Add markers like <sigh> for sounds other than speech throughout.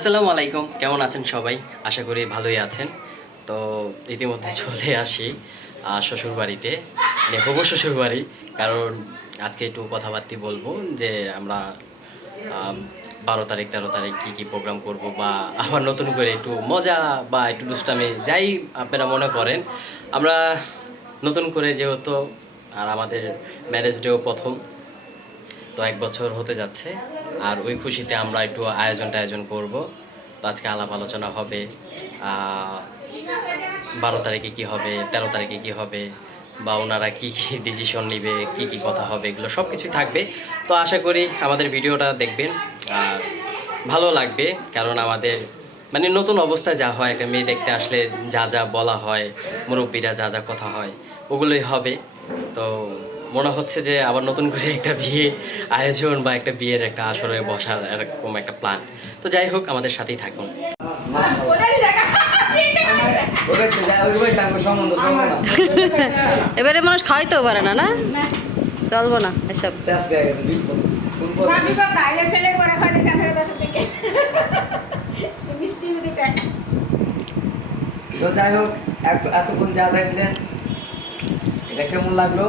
আসসালামু আলাইকুম। কেমন আছেন সবাই? আশা করি ভালোই আছেন। তো ইতিমধ্যে চলে আসি শ্বশুর বাড়িতে মানে শ্বশুর বাড়ি কারণ আজকে একটু কথাবার্তি বলব যে আমরা বারো তারিখ, তেরো তারিখ কী কী প্রোগ্রাম করব বা আবার নতুন করে একটু মজা বা একটু দুষ্টামি, যাই আপনারা মনে করেন। আমরা নতুন করে যেহেতু আর আমাদের ম্যারেজ ডেও প্রথম, তো এক বছর হতে যাচ্ছে। আর ওই খুশিতে আমরা একটু আয়োজন টায়োজন করব। তো আজকে আলাপ আলোচনা হবে বারো তারিখে কি হবে, তেরো তারিখে কি হবে, বা ওনারা কী কী ডিসিশন নেবে, কি কি কথা হবে, এগুলো সব কিছুই থাকবে। তো আশা করি আমাদের ভিডিওটা দেখবেন। আর ভালো লাগবে, কারণ আমাদের মানে নতুন অবস্থায় যা হয়, একটা মেয়ে দেখতে আসলে যা যা বলা হয়, মুরব্বীরা যা যা কথা হয়, ওগুলোই হবে। তো মনে হচ্ছে যে আবার নতুন করে একটা বিয়ে আয়োজন বা একটা বিয়ের একটা আসরে বসার এরকম একটা প্ল্যান তো যাই হোক আমাদের সাথেই থাকুন। এবারে মানুষ খাওয়াইতেও পারে না না? চলবো না এসব। যাই হোক এতক্ষণ যা দেখলেন এটা কেমন লাগল?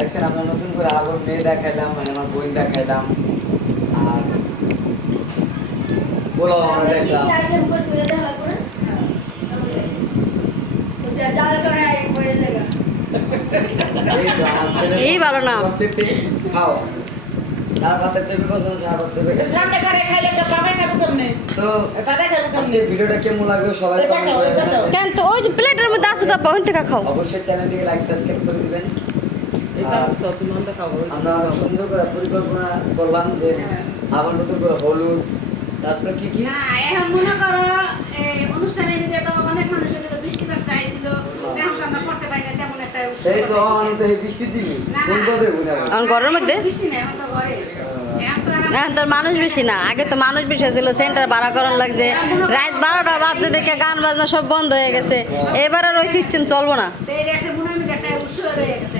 দেখছেন আমরা নতুন করে আবার মেয়ে দেখাইলাম মানে আমার বোন দেখাইলাম। আর বলো আমরা দেখলাম। এই ভালো না। খাও। তার ভাতের পেঁপে পছন্দ সার ভাত পেঁপে খাই সামনে করে খাইলে তো পাবে খাব কেমনে? ভিডিওটা লাগল সবাই। কেন তো ওই প্লেটের মধ্যে আসো তো ওখান থেকে খাও। অবশ্যই চ্যানেলটিকে লাইক সাবস্ক্রাইব করে দিবেন। আমরা সুন্দর করে পরিকল্পনা করলাম যে আবার নতুন করে হলুদ তারপরে কি কি? এখন মনে করো অনুষ্ঠানের মধ্যে তো অনেক মানুষ ছিল বৃষ্টি বাসটা আইছিল এখন তো আমরা পড়তে পারি না তেমন একটা সেই তো আমি তো এই বৃষ্টির কোন পথে বুঝা আমার ঘরের মধ্যে? বৃষ্টি নেই এখন তো ঘরে। তোর মানুষ বেশি না আগে তো মানুষ বেশি ছিল সেন্টার ভাড়া করার লাগছে রাত বারোটা বাজছে দেখে গান বাজনা সব বন্ধ হয়ে গেছে এবার আর ওই সিস্টেম চলবো না। একটা রয়ে গেছে।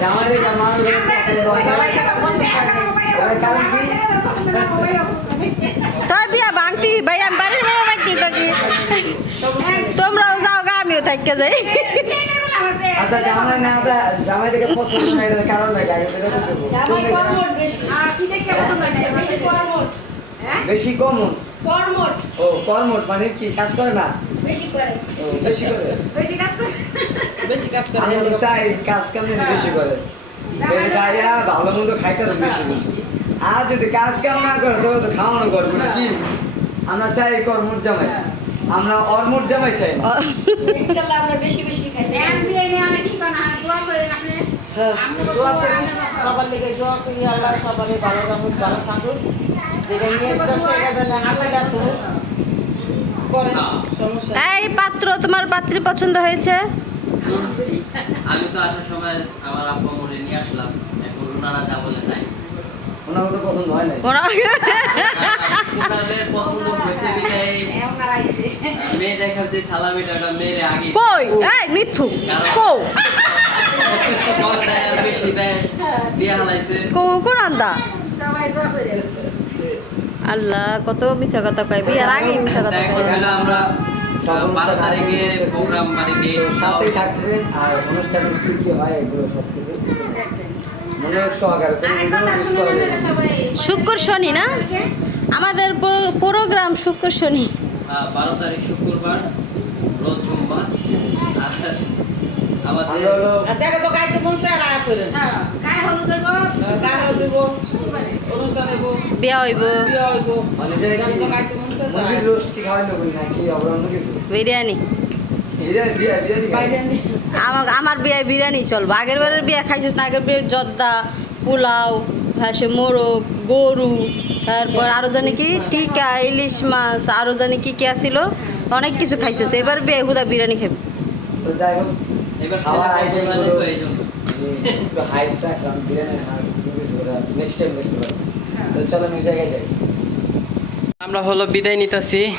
জামাই দেখে আমার পছন্দ এবার কারণ কি তোর বিয়া ভাঙতি ভাই আমি বাড়ির মেয়ে ভাঙতি তো কি? তোমরাও যাও গা আমিও থাকতে যাই। আচ্ছা জামাই না জামাই পছন্দ কারণ লাগে হয়? বেশি কমন? ও কর্মট মানে কি? কাজ করে না? ও বেশি করে? বেশি কাজ করে? বেশি কাজ করে? আমি চাই কাজ কাম বেশি করে। এটা যাইয়া ভালো মন্দ খাইতে বেশি বেশি আর যদি কাজ কাম না করে তবে তো খাওয়ানো করব কি? আমরা চাই কর্মট জামাই। আমরা অর্মট জামাই চাই না। আমি দোয়া করি দোয়া করি। সবার লেগে দোয়া করি আল্লাহ সবারই ভালো রাখুক ভালো যেটা নিয়ে যাচ্ছে এটা যেন নেই। এই পাত্র তোমার পাত্রী পছন্দ হয়েছে? আমি তো আসার সময় আমার আব্বা মনে নিয়ে আসলাম। এখন ওনারা যা বলে তাই। হয় কোন আন্দা। আল্লাহ কত মিশা কথা কয় বিয়ার আগে মিশা কথা কয়। আমরা বারো তারিখে প্রোগ্রাম মানে ডেট সাথেই থাকবেন আর অনুষ্ঠানে কি কি হয় এগুলো সব কিছু। শুক্র শনি না? আমাদের প্রোগ্রাম শুক্র শনি। বারো তারিখ শুক্রবার রোজ সোমবার। আর আমাদের হ্যাঁ। অনুষ্ঠান হইব। বিয়া হইব। বিয়ে হইব। মানে যে কি দেখো তো গাইতে মন চায় তো মুরগির রোস্ট কি খাওয়াই নেবেন নাকি আবার অন্য কিছু। বিরিয়ানি। আমার আমার বিয়ে বিরিয়ানি চলবো। আগের বারের বিয়ে খাইছিস না? আগের বিয়ে জর্দা পোলাও হাঁসে মোরগ গরু তারপর আরও জানি কি? টিকা ইলিশ মাছ আরও জানি কি কি আছিল অনেক কিছু খাইছে এবার বেহুদা বিরিয়ানি খাবে তো যাই হোক হাইট রাখলাম বিরিয়ানি নেক্সট টাইম দেখতে পারব। তো চলো ওই জায়গায় যাই। আমরা হলো বিদায় নিতেছি। <laughs>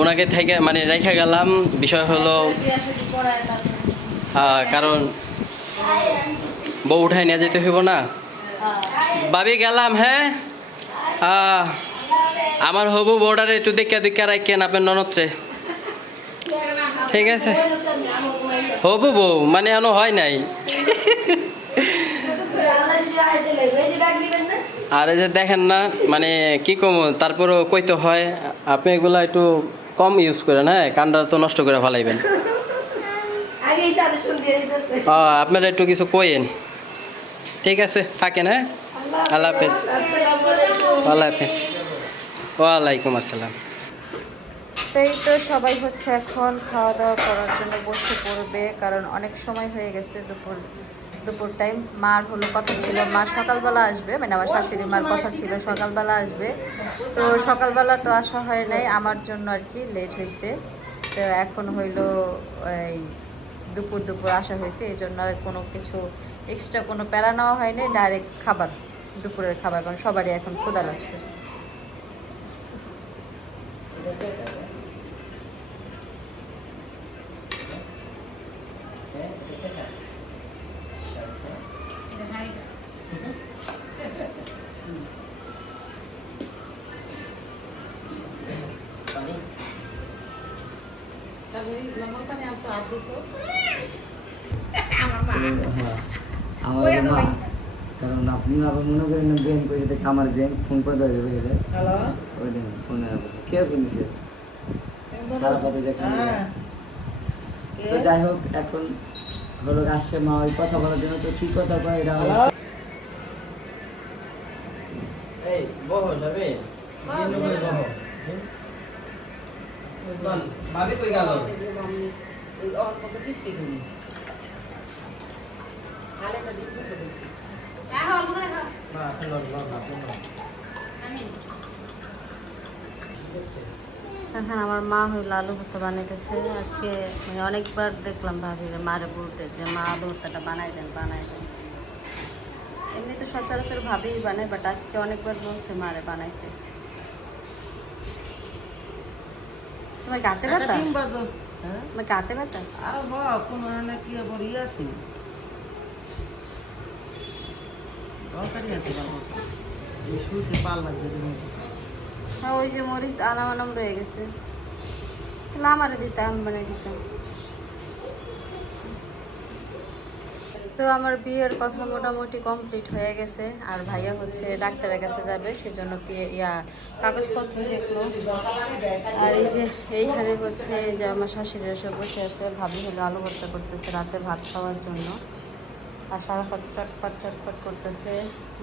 ওনাকে থেকে মানে রেখে গেলাম। বিষয় হলো আহ, কারণ বউ উঠাই নিয়ে যেতে হইব না। ভাবি গেলাম হ্যাঁ। আহ, আমার হবু বর্ডারে একটু দেখে দেখে রাখেন আপনার ননদরে। ঠিক আছে। হবু বউ মানে এখনও হয় নাই। <laughs> আর এই যে দেখেন না মানে কি কম তারপরও কইতে হয় আপনি এগুলা একটু কম ইউজ করেন হ্যাঁ? কানটা তো নষ্ট করে ফেলাইবেন। <laughs> ও আপনারা একটু কিছু কইেন ঠিক আছে থাকেন হ্যাঁ? আল্লাহ হাফেজ। আল্লাহ হাফেজ। ওয়ালাইকুম আসসালাম। সেই তো সবাই হচ্ছে এখন খাওয়া দাওয়া করার জন্য বসে পড়বে কারণ অনেক সময় হয়ে গেছে দুপুর। দুপুর টাইম মার হলো কথা ছিল, মা সকালবেলা আসবে মানে আমার শাশুড়ি মার কথা ছিল, সকালবেলা আসবে। তো সকালবেলা তো আসা হয় নাই, আমার জন্য আর কি লেট হয়েছে। তো এখন হইল এই দুপুর দুপুর আসা হয়েছে, এই জন্য আর কোনো কিছু এক্সট্রা কোনো প্যারা নেওয়া হয়নি ডাইরেক্ট খাবার, দুপুরের খাবার, কারণ সবারই এখন ক্ষুদা লাগছে। আমার মা। কারণ আপনি আবার মনে করেন ব্রেন করে যেতে আমার ব্রেন ফোন করে দেওয়া যাবে যেতে ওই দিন ফোনের কে ফোন দিছে সারা পথে যে হ্যাঁ। তো যাই হোক এখন হলো আসছে মা ওই কথা বলার জন্য তো কি কথা কয় এটা হলো এই বহ যাবে? ভাবি কই গেল। এখন আমার মা হইল আলু ভর্তা বানাইতেছে। আজকে মানে অনেকবার দেখলাম ভাবির মারে বলতে যে মা আলু ভর্তাটা বানাই দেন বানাই দেন। এমনি তো সচরাচর ভাবেই বানায় বাট আজকে অনেকবার বলছে মারে বানাইতে। তোমার গাতে ব্যথা? ডিম বাজো হ্যাঁ তোমার গাতে ব্যথা আর হ কোনো না কি আবার ইয়ে আছে দরকারি আছে বাবা এই শুতে পাল লাগবে তুমি হ্যাঁ ওই যে মরিচ আনাম আনাম রয়ে গেছে তাহলে আমারে দিতাম আমি বানাই দিতাম তো আমার বিয়ের কথা মোটামুটি কমপ্লিট হয়ে গেছে। আর ভাইয়া হচ্ছে ডাক্তারের কাছে যাবে, সেজন্য ইয়া, কাগজপত্র দেখল। আর এই যে, এই হারে হচ্ছে যে আমার শাশুড়ি এসে বসে আছে, ভাবি হলো আলু ভর্তা করতেছে, রাতে ভাত খাওয়ার জন্য। আর সারাপাত চটপট চটপট করতেছে।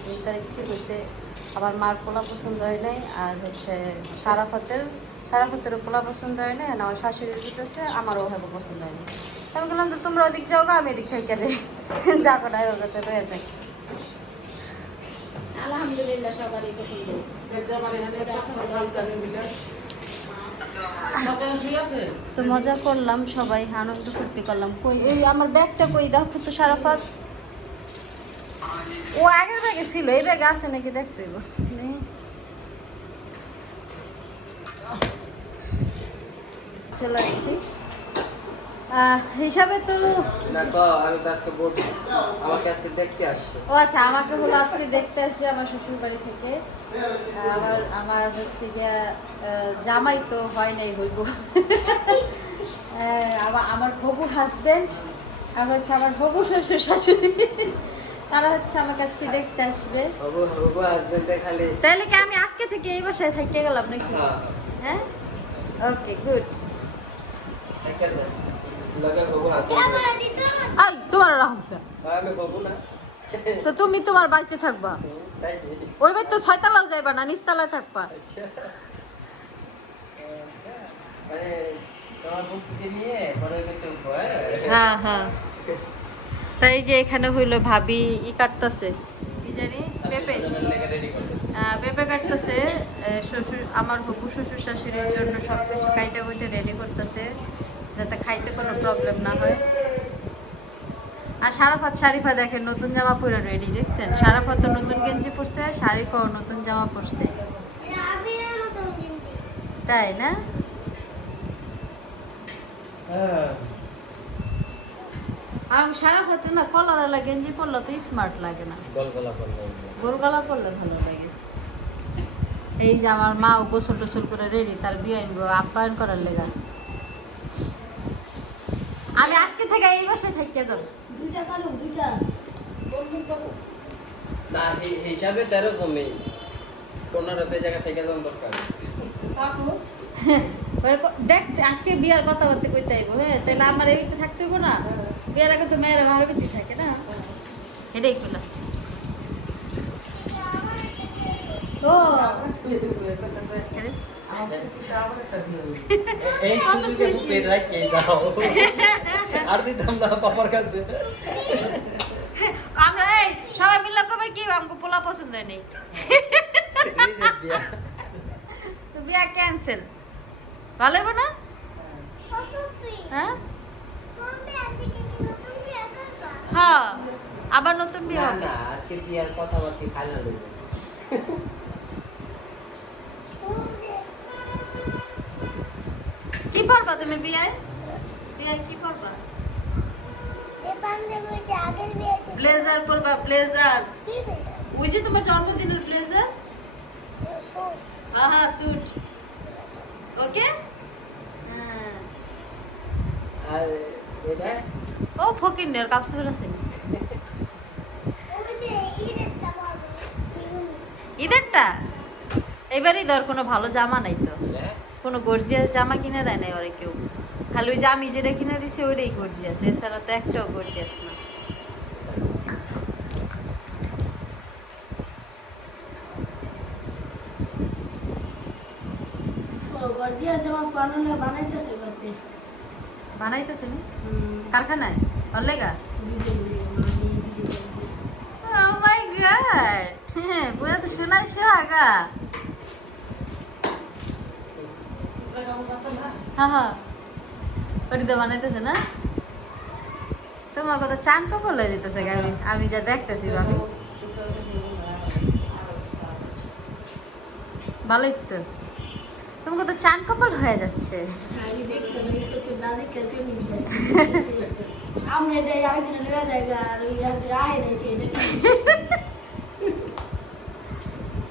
দুই তারিখ ঠিক হয়েছে। আবার মার পোলা পছন্দ হয় নাই, আর হচ্ছে সারাফাতের, সারাফাতেরও পোলা পছন্দ হয় নাই, আর আমার শাশুড়ি দিতেছে, আমারও ওহাকে পছন্দ হয় আমি বললাম তো তোমরা ওদিক যাও আমি এদিক থেকে যাই। যা কটা ওর কাছে রয়ে যাই আলহামদুলিল্লাহ সবারই তো মজা করলাম সবাই আনন্দ ফুর্তি করলাম। কই এই আমার ব্যাগটা কই দেখো তো সারাফাত ও আগের ব্যাগে ছিল এই ব্যাগে আছে নাকি দেখতে চলে আসছি। হিসাবে তো দেখো আমি তো আজকে বলব আমাকে আজকে দেখতে আসছে। ও আচ্ছা আমাকে হলো আজকে দেখতে আসবে আমার শ্বশুর বাড়ি থেকে আমার আমার হচ্ছে গিয়া জামাই তো হয় নাই <laughs> হইব আমার হবু হাজবেন্ড আর হচ্ছে আমার হবু শ্বশুর শাশুড়ি। তারা হচ্ছে আমাকে আজকে দেখতে আসবে। হবু হবু হাজবেন্ডে খালি তাহলে কি আমি আজকে থেকে এই বাসায় থাকতে গেলাম নাকি? হ্যাঁ। ওকে গুড ঠিক আছে আই তোমার রাহুল আমি হবু না তো তুমি তোমার বাড়িতে থাকবা? তাই ওই বাড়ি তো ছয়তলাও যাইবা না নিচতলায় থাকবা। আচ্ছা। মানে নিয়ে পরে কিন্তু হ্যাঁ? হ্যাঁ তাই যে এখানে হইল ভাবি ই কাটতেছে। কি জানি? পেঁপে। পেঁপে কাটতেছে। শ্বশুর আমার হবু শ্বশুর শাশুড়ির জন্য সব কিছু কাইটা কুইটা রেডি করতেছে। যাতে খাইতে কোনো প্রবলেম না হয়। আর সারাফাত শারিফা দেখেন নতুন জামা পরে রেডি দেখছেন? সারাফাত তো নতুন গেঞ্জি পরছে শারিফাও নতুন জামা পরছে। তাই না? আর সারাফাত না কলারওয়ালা গেঞ্জি পরলে তো স্মার্ট লাগে না। গোল গলা পরলে ভালো লাগে। এই যে আমার মা গোসল টোসল করে রেডি তার বিয়ে গো আপ্যায়ন করার লেগা। আমি আজকে থেকে এই বাসায় থেকে যাব। দুইটা কালো দুইটা। না হি- হিসাবে তেরো কমে পনেরোতে জায়গা থেকে যাওয়ার দরকার। কাকু? দেখ আজকে বিয়ার কথাবার্তা কইতে আইবো হ্যাঁ? তাহলে আমার এই থাকতে হইবো না? বিয়ার আগে তো মেয়েরা ভাড়া বেশি থাকে না? এটাই কইলাম ও। এই সুযোগে পেট রাখিয়ে দাও আর দিতাম না পাপার কাছে আমরা এই সবাই মিলে কবে কি আমাকে পোলা পছন্দ নেই বিয়া ক্যান্সেল ভালো হইবো না? হ্যাঁ? হ্যাঁ আবার নতুন বিয়ে হবে। আজকে বিয়ার কথাবার্তা ফাইনাল হইব। কি পড়বা তুমি বিয়ায় বিয়ায় কি পড়বা ব্লেজার পরবা ব্লেজার। ওই যে তোমার জন্মদিনের ব্লেজার? হ্যাঁ হ্যাঁ স্যুট ওকে? হ্যাঁ। আর এটা? ও ফকিন্ডের কাপসুর আছে ঈদেরটা এবার ঈদের কোনো ভালো জামা নাই তো। কোনো গর্জিয়াস জামা কিনে দেয় না এবারে কেউ। খালি ওই যে আমি যেটা কিনে দিছি ওইটাই গর্জিয়াস এছাড়া তো একটাও গর্জিয়াস না। বানাইতেছে নি? কারখানায়? অল্লেগা ও মাই গড হ্যাঁ পুরো তো সোহাগা হ্যাঁ হ্যাঁ। তোমার কথা চান কখন লয়ে দিতেছে আমি আমি যা দেখতেছি ভাবি। ভালোই তো। তোমার কথা চান কপাল হয়ে যাচ্ছে।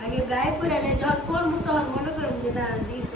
আগে গায়ে পরে যখন পড়ব তখন মনে করেন যে না দিছে